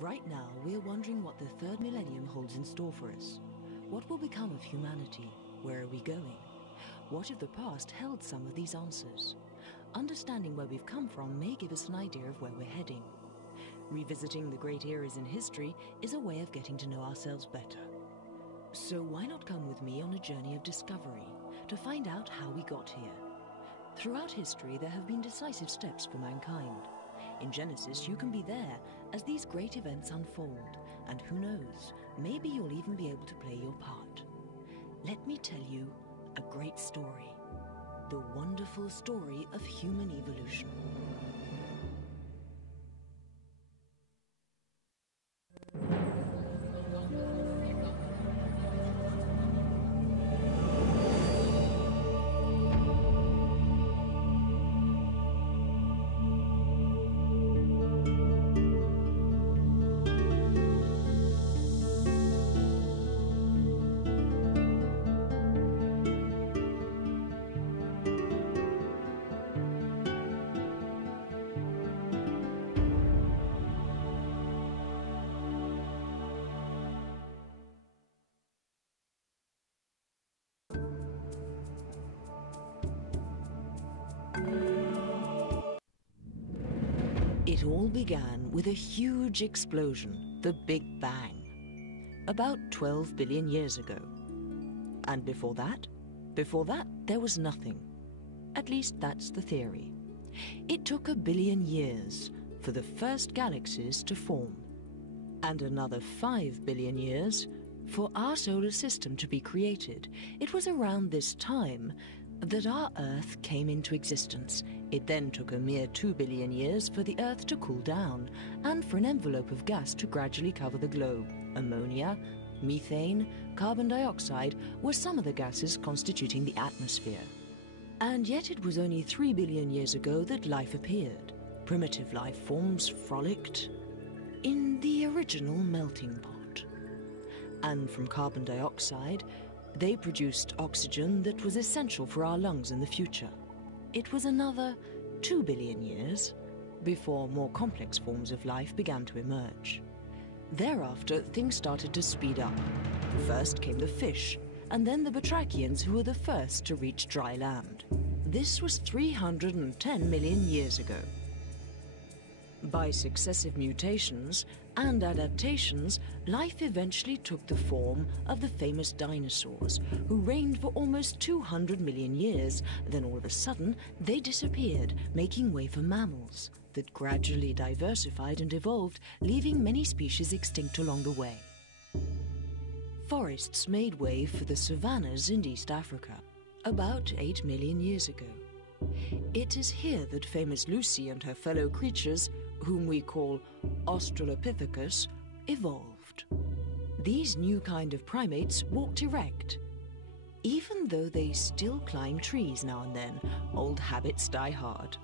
Right now, we're wondering what the third millennium holds in store for us. What will become of humanity? Where are we going? What if the past held some of these answers? Understanding where we've come from may give us an idea of where we're heading. Revisiting the great eras in history is a way of getting to know ourselves better. So why not come with me on a journey of discovery to find out how we got here? Throughout history, there have been decisive steps for mankind. In Genesis, you can be there as these great events unfold, and who knows, maybe you'll even be able to play your part. Let me tell you a great story, the wonderful story of human evolution. It all began with a huge explosion, the Big Bang, about 12 billion years ago. And before that, there was nothing. At least that's the theory. It took 1 billion years for the first galaxies to form, and another 5 billion years for our solar system to be created. It was around this time that our Earth came into existence. It then took a mere 2 billion years for the Earth to cool down and for an envelope of gas to gradually cover the globe. Ammonia, methane, carbon dioxide were some of the gases constituting the atmosphere. And yet it was only 3 billion years ago that life appeared. Primitive life forms frolicked in the original melting pot. And from carbon dioxide, they produced oxygen that was essential for our lungs in the future. It was another 2 billion years before more complex forms of life began to emerge. Thereafter, things started to speed up. First came the fish, and then the batrachians, who were the first to reach dry land. This was 310 million years ago. By successive mutations and adaptations, life eventually took the form of the famous dinosaurs, who reigned for almost 200 million years. Then all of a sudden, they disappeared, making way for mammals that gradually diversified and evolved, leaving many species extinct along the way. Forests made way for the savannas in East Africa about 8 million years ago. It is here that famous Lucy and her fellow creatures, whom we call Australopithecus, evolved. These new kind of primates walked erect. Even though they still climb trees now and then, old habits die hard.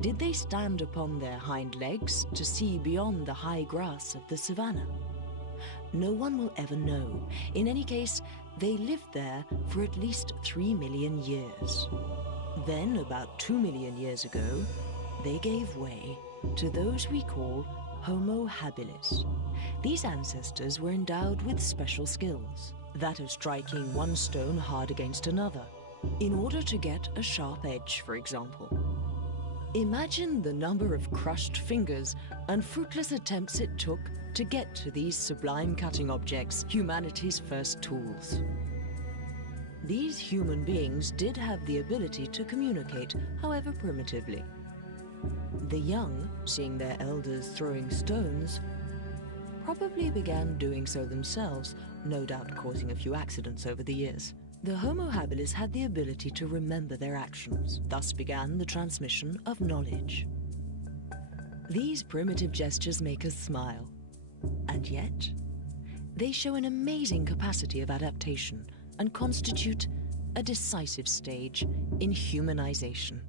Did they stand upon their hind legs to see beyond the high grass of the savannah? No one will ever know. In any case, they lived there for at least 3 million years. Then, about 2 million years ago, they gave way to those we call Homo habilis. These ancestors were endowed with special skills, that of striking one stone hard against another, in order to get a sharp edge, for example. Imagine the number of crushed fingers and fruitless attempts it took to get to these sublime cutting objects, humanity's first tools. These human beings did have the ability to communicate, however primitively. The young, seeing their elders throwing stones, probably began doing so themselves, no doubt causing a few accidents over the years. The Homo habilis had the ability to remember their actions. Thus began the transmission of knowledge. These primitive gestures make us smile. And yet, they show an amazing capacity of adaptation and constitute a decisive stage in humanization.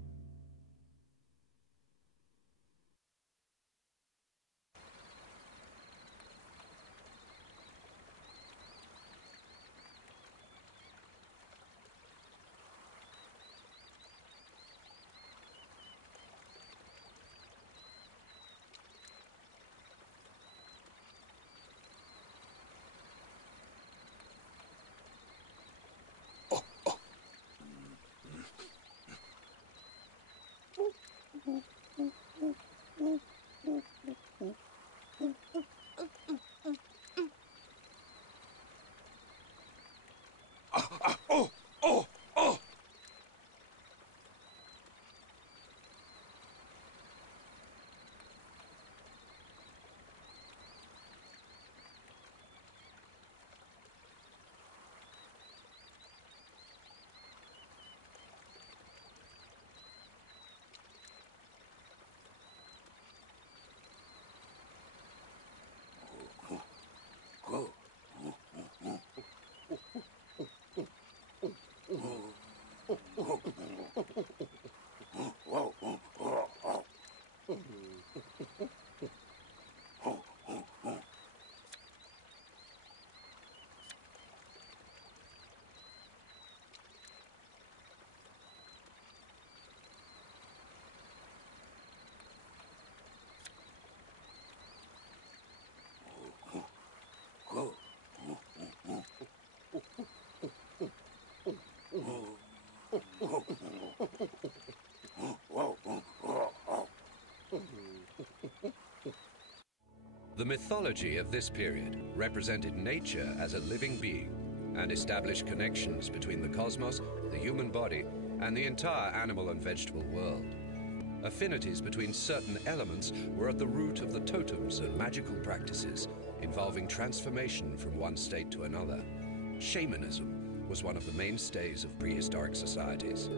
The mythology of this period represented nature as a living being and established connections between the cosmos, the human body, and the entire animal and vegetable world. Affinities between certain elements were at the root of the totems and magical practices involving transformation from one state to another. Shamanism was one of the mainstays of prehistoric societies.